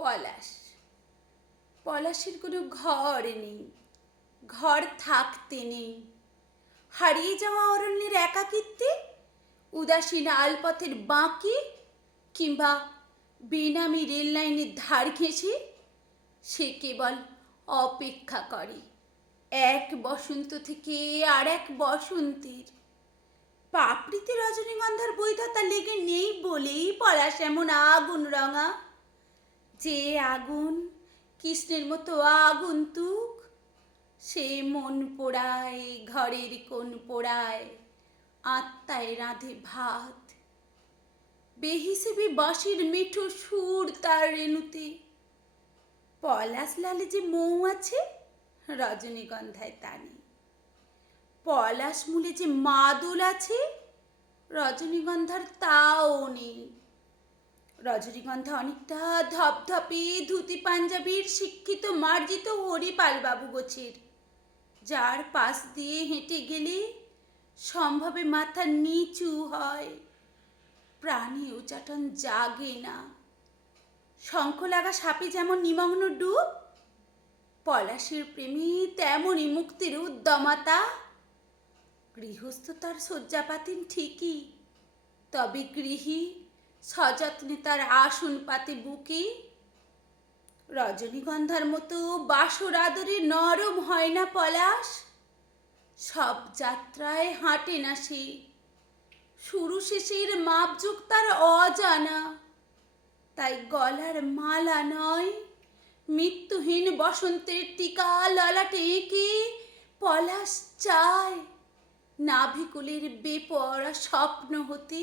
পলাশ। পলাশের কোনো ঘর নেই, ঘর থাকতে নেই। হারিয়ে যাওয়া অরণ্যের একাকিত্বে, উদাসীন আলপথের বাঁকে, কিংবা বেনামি রেল লাইনের ধার ঘেঁষে সে কেবল অপেক্ষা করে এক বসন্ত থেকে আর এক বসন্তের। পাপড়িতে রজনীগন্ধার বৈধতা লেগে নেই বলেই পলাশ এমন আগুন রঙা, যে আগুন কৃষ্ণের মতো আগন্তুক। সে মন পোড়ায়, ঘরের কোণ পোড়ায়, আত্মায় রাঁধে ভাত। বেহিসেবি বাঁশির মিঠো সুর তার রেণুতে। পলাশ লালে যে মৌ আছে, রজনীগন্ধায় তা নেই। পলাশ মূলে যে মাদল আছে, রজনীগন্ধার তাও নেই। রজনীগন্ধা অনেকটা ধপধপে ধুতি পাঞ্জাবির শিক্ষিত মার্জিত হরিপাল বাবু গোছের, যার পাশ দিয়ে হেঁটে গেলে সম্ভবে মাথা নিচু হয়, প্রাণী উচাটন জাগে না। শঙ্খ লাগা সাপে যেমন নিমগ্ন ডুব, পলাশের প্রেমী তেমনই মুক্তির উদ্যমতা। গৃহস্থ তার শয্যা পাতেন ঠিকই, তবে গৃহী সযত্নে তার আসন পাতে বুকে। রজনীগন্ধার মতো বাসর আদরে নরম হয় না পলাশ। সব যাত্রায় হাঁটে না সে, শুরু শেষের মাপযোগ তার অজানা। তাই গলার মালা নয়, মৃত্যুহীন বসন্তের টিকা ললাটে এঁকে পলাশ চায় নাভিকুলের বেপরা স্বপ্ন হতে